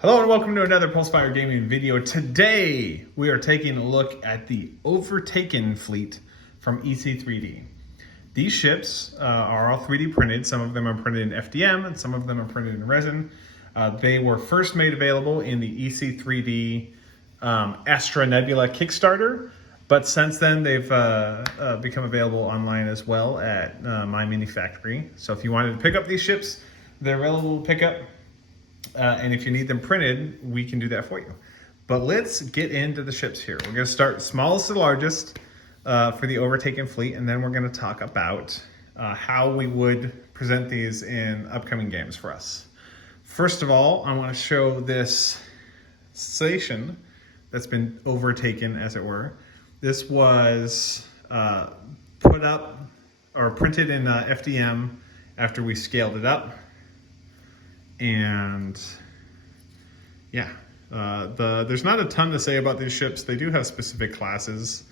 Hello and welcome to another Pulsefire Gaming video. Today we are taking a look at the Overtaken Fleet from EC3D. These ships are all 3D printed. Some of them are printed in FDM and some of them are printed in resin. They were first made available in the EC3D Astra Nebula Kickstarter, but since then they've become available online as well at My Mini Factory. So if you wanted to pick up these ships, they're available to pick up. And if you need them printed, we can do that for you. But let's get into the ships here. We're going to start smallest to largest for the Overtaken Fleet, and then we're going to talk about how we would present these in upcoming games for us. First of all, I want to show this station that's been overtaken, as it were. This was put up or printed in FDM after we scaled it up. And yeah, there's not a ton to say about these ships. They do have specific classes,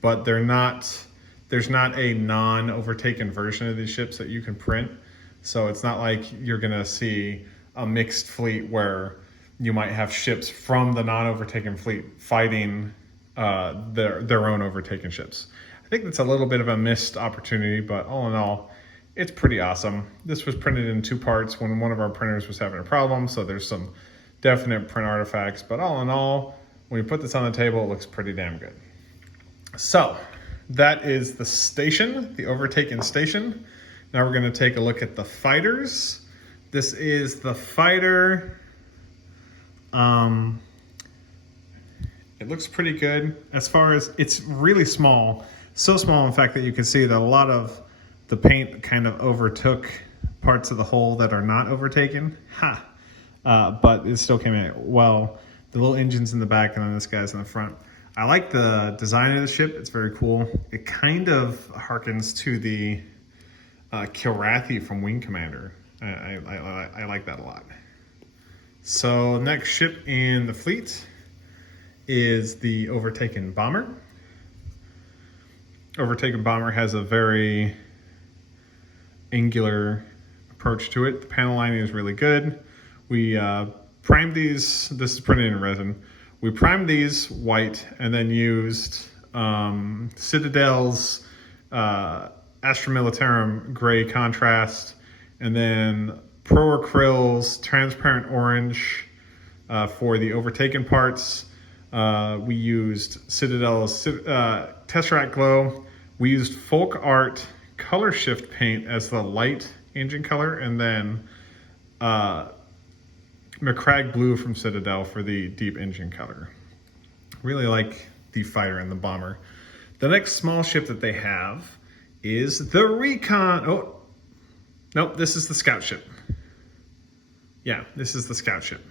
but there's not a non-overtaken version of these ships that you can print. So it's not like you're gonna see a mixed fleet where you might have ships from the non-overtaken fleet fighting their own overtaken ships. I think that's a little bit of a missed opportunity, but all in all, it's pretty awesome. This was printed in two parts when one of our printers was having a problem, so there's some definite print artifacts, but all in all, when you put this on the table, it looks pretty damn good. So that is the station, the Overtaken Station. Now we're gonna take a look at the fighters. This is the fighter. It looks pretty good. As far as, it's really small. So small, in fact, that you can see that a lot of the paint kind of overtook parts of the hull that are not overtaken. But it still came out well. The little engine's in the back and then this guy's in the front. I like the design of the ship. It's very cool. It kind of harkens to the Kilrathi from Wing Commander. I like that a lot. So next ship in the fleet is the Overtaken Bomber. Overtaken Bomber has a very angular approach to it. The panel lining is really good. We primed these, this is printed in resin. We primed these white and then used Citadel's Astra Militarum gray contrast, and then Pro Acryl's transparent orange for the overtaken parts. We used Citadel's Tesseract Glow. We used Folk Art Color Shift paint as the light engine color, and then McCrag Blue from Citadel for the deep engine color. Really like the fighter and the bomber. The next small ship that they have is the Recon. Oh, nope, this is the scout ship. Yeah, this is the scout ship.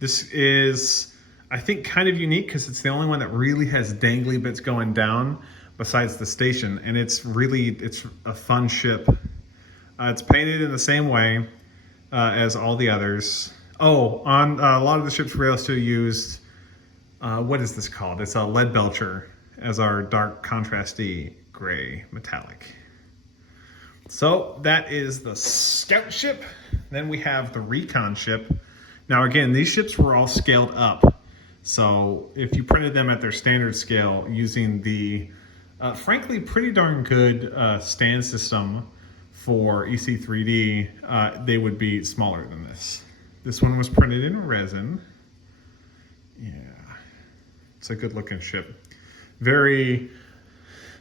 This is, I think, kind of unique because it's the only one that really has dangly bits going down besides the station, and it's a fun ship. It's painted in the same way as all the others. Oh, on a lot of the ships we also used, what is this called? It's a lead belcher as our dark contrasty gray metallic. So that is the scout ship. Then we have the recon ship. Now again, these ships were all scaled up. So if you printed them at their standard scale using the frankly pretty darn good stand system for EC3D, they would be smaller than this. This one was printed in resin. Yeah, it's a good looking ship. Very,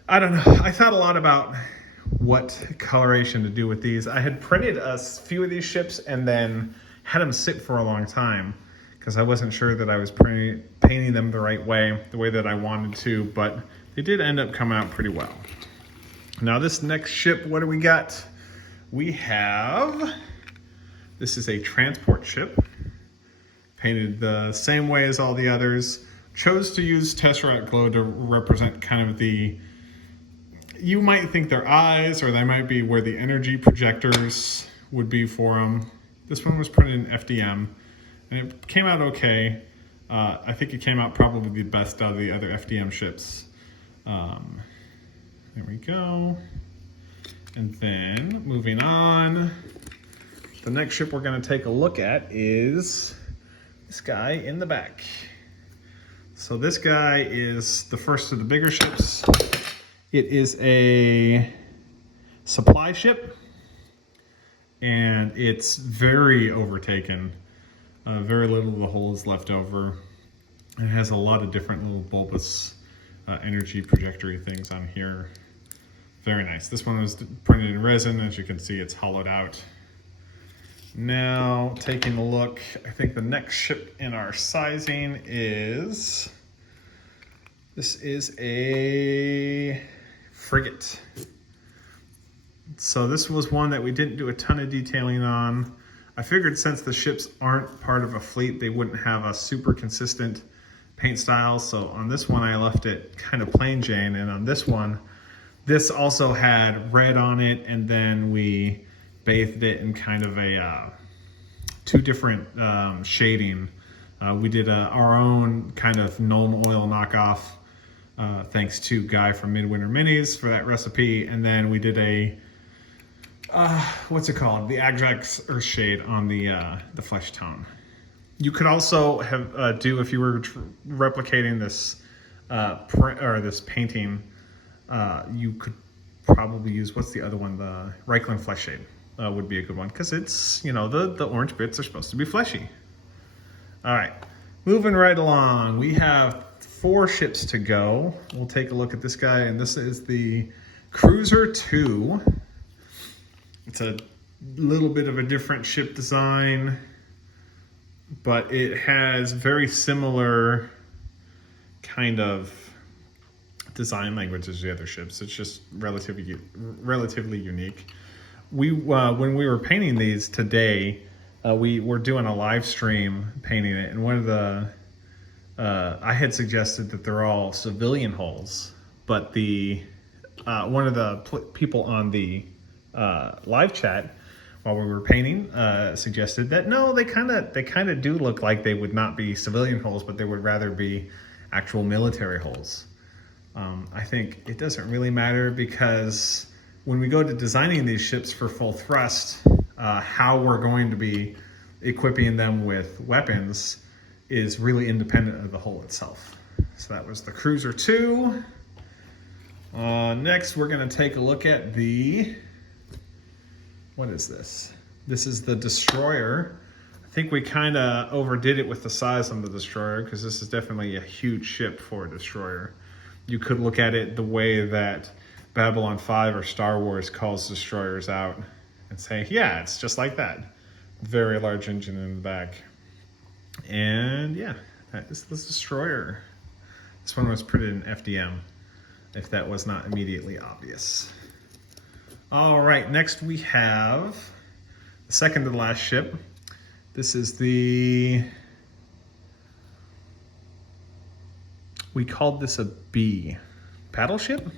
I don't know, I thought a lot about what coloration to do with these. I had printed a few of these ships and then had them sit for a long time because I wasn't sure that I was painting them the right way, the way that I wanted to, but they did end up coming out pretty well. Now this next ship, what do we got? We have, this is a transport ship, painted the same way as all the others. Chose to use Tesseract Glow to represent kind of the, you might think their eyes, or they might be where the energy projectors would be for them. This one was printed in FDM, and it came out okay. I think it came out probably the best out of the other FDM ships. There we go. And then moving on, the next ship we're going to take a look at is this guy in the back. So this guy is the first of the bigger ships. It is a supply ship, and it's very overtaken. Very little of the hull is left over. It has a lot of different little bulbous energy trajectory things on here. Very nice. This one was printed in resin. As you can see, it's hollowed out. Now, taking a look, I think the next ship in our sizing is, this is a frigate. So this was one that we didn't do a ton of detailing on. I figured since the ships aren't part of a fleet, they wouldn't have a super consistent paint style. So on this one, I left it kind of plain Jane. And on this one, this also had red on it, and then we bathed it in kind of a two different shading. We did our own kind of Gnome oil knockoff, thanks to Guy from Midwinter Minis for that recipe. And then we did a, what's it called? The Ajax Earth Shade on the flesh tone. You could also have do, if you were replicating this print or this painting, you could probably use, what's the other one? The Reichland Flesh Shade would be a good one, because it's, you know, the orange bits are supposed to be fleshy. All right, moving right along. We have 4 ships to go. We'll take a look at this guy, and this is the Cruiser 2. It's a little bit of a different ship design, but it has very similar kind of design language as the other ships. It's just relatively unique. We when we were painting these today, we were doing a live stream painting it, and one of the I had suggested that they're all civilian hulls, but the one of the people on the live chat while we were painting suggested that no, they kind of do look like they would not be civilian hulls, but they would rather be actual military hulls. I think it doesn't really matter, because when we go to designing these ships for full thrust, how we're going to be equipping them with weapons is really independent of the hull itself. So that was the Cruiser 2. Next, we're going to take a look at the, what is this? This is the Destroyer. I think we kind of overdid it with the size on the Destroyer, because this is definitely a huge ship for a Destroyer. You could look at it the way that Babylon 5 or Star Wars calls destroyers out and say, yeah, it's just like that. Very large engine in the back. And yeah, that is the Destroyer. This one was printed in FDM, if that was not immediately obvious. All right, next we have the second to the last ship. This is the, we called this a B. Battleship?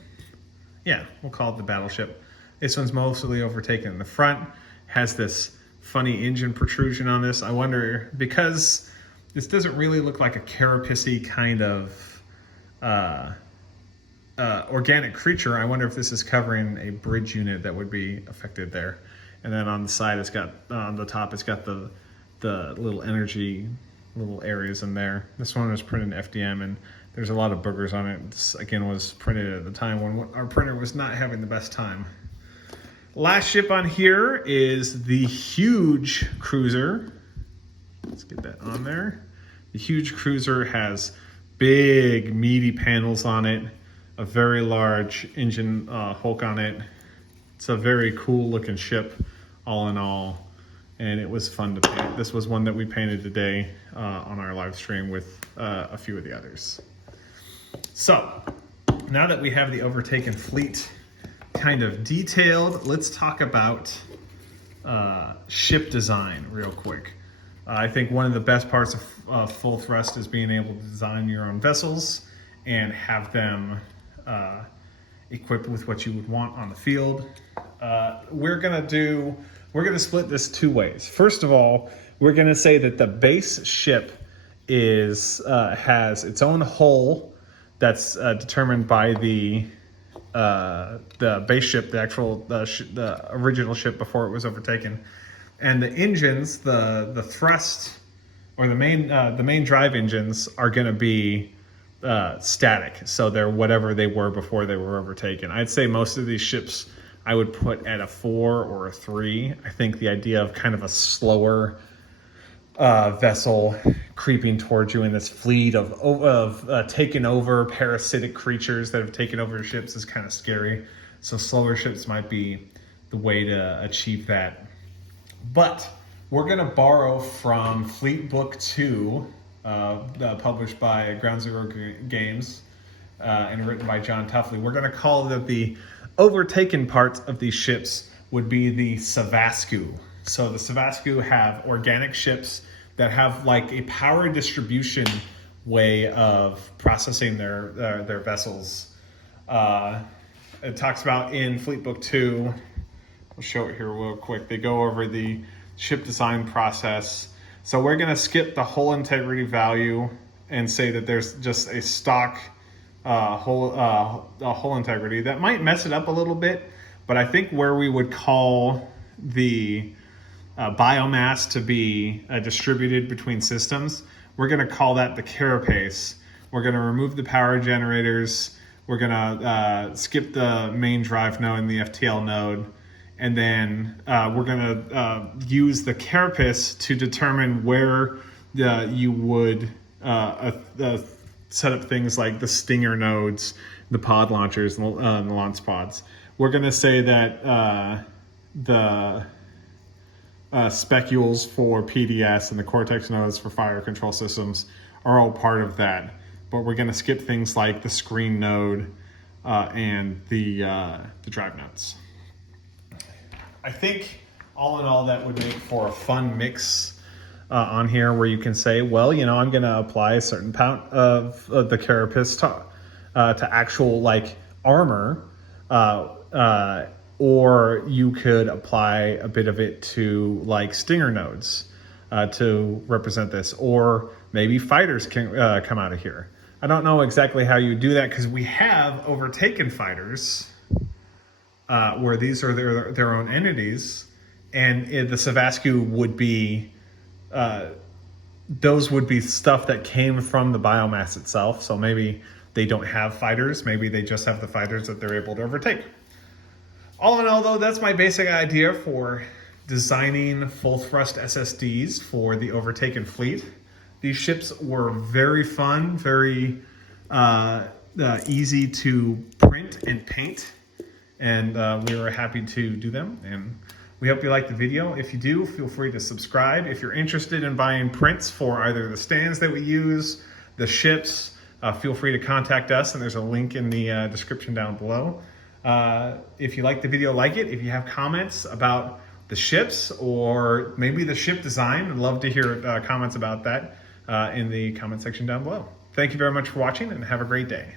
Yeah, we'll call it the Battleship. This one's mostly overtaken in the front. Has this funny engine protrusion on this. I wonder, because this doesn't really look like a carapace kind of organic creature, I wonder if this is covering a bridge unit that would be affected there. And then on the side, it's got, on the top, it's got the little energy, little areas in there. This one was printed in FDM, and there's a lot of boogers on it. This, again, was printed at the time when our printer was not having the best time. Last ship on here is the huge Cruiser. Let's get that on there. The huge Cruiser has big, meaty panels on it, a very large engine hulk on it. It's a very cool looking ship, all in all, and it was fun to paint. This was one that we painted today on our live stream with a few of the others. So, now that we have the Overtaken Fleet kind of detailed, let's talk about ship design real quick. I think one of the best parts of full thrust is being able to design your own vessels and have them equipped with what you would want on the field. We're gonna split this 2 ways. First of all, we're gonna say that the base ship has its own hull that's determined by the base ship, the actual the original ship before it was overtaken, and the engines, the thrust or the main drive engines are going to be static. So they're whatever they were before they were overtaken. I'd say most of these ships I would put at a 4 or a 3. I think the idea of kind of a slower vessel creeping towards you in this fleet of taken over parasitic creatures that have taken over ships is kind of scary. So slower ships might be the way to achieve that. But we're going to borrow from Fleet Book 2, published by Ground Zero Games and written by John Tuffley. We're going to call that the overtaken parts of these ships would be the Savasku. So the Savasku have organic ships that have like a power distribution way of processing their vessels. It talks about in Fleet Book 2, I'll show it here real quick. They go over the ship design process. So we're going to skip the hull integrity value and say that there's just a stock hull integrity. That might mess it up a little bit, but I think where we would call the biomass to be distributed between systems, we're going to call that the carapace. We're going to remove the power generators. We're going to skip the main drive node and the FTL node. And then we're going to use the carapace to determine where you would set up things like the Stinger nodes, the pod launchers, and the launch pods. We're going to say that the specules for PDS and the Cortex nodes for fire control systems are all part of that. But we're going to skip things like the screen node and the drive nodes. I think all in all that would make for a fun mix on here where you can say, well, you know, I'm going to apply a certain pound of the carapace to actual like armor, or you could apply a bit of it to like Stinger nodes to represent this, or maybe fighters can come out of here. I don't know exactly how you do that because we have Overtaken Fighters where these are their own entities, and the Savasku would be those would be stuff that came from the biomass itself. So maybe they don't have fighters, maybe they just have the fighters that they're able to overtake. All in all, though, that's my basic idea for designing full thrust SSDs for the Overtaken Fleet. These ships were very fun, very easy to print and paint, and we were happy to do them. And we hope you liked the video. If you do, feel free to subscribe. If you're interested in buying prints for either the stands that we use, the ships, feel free to contact us, and there's a link in the description down below. If you like the video, like it. If you have comments about the ships or maybe the ship design, I'd love to hear comments about that in the comment section down below. Thank you very much for watching, and have a great day.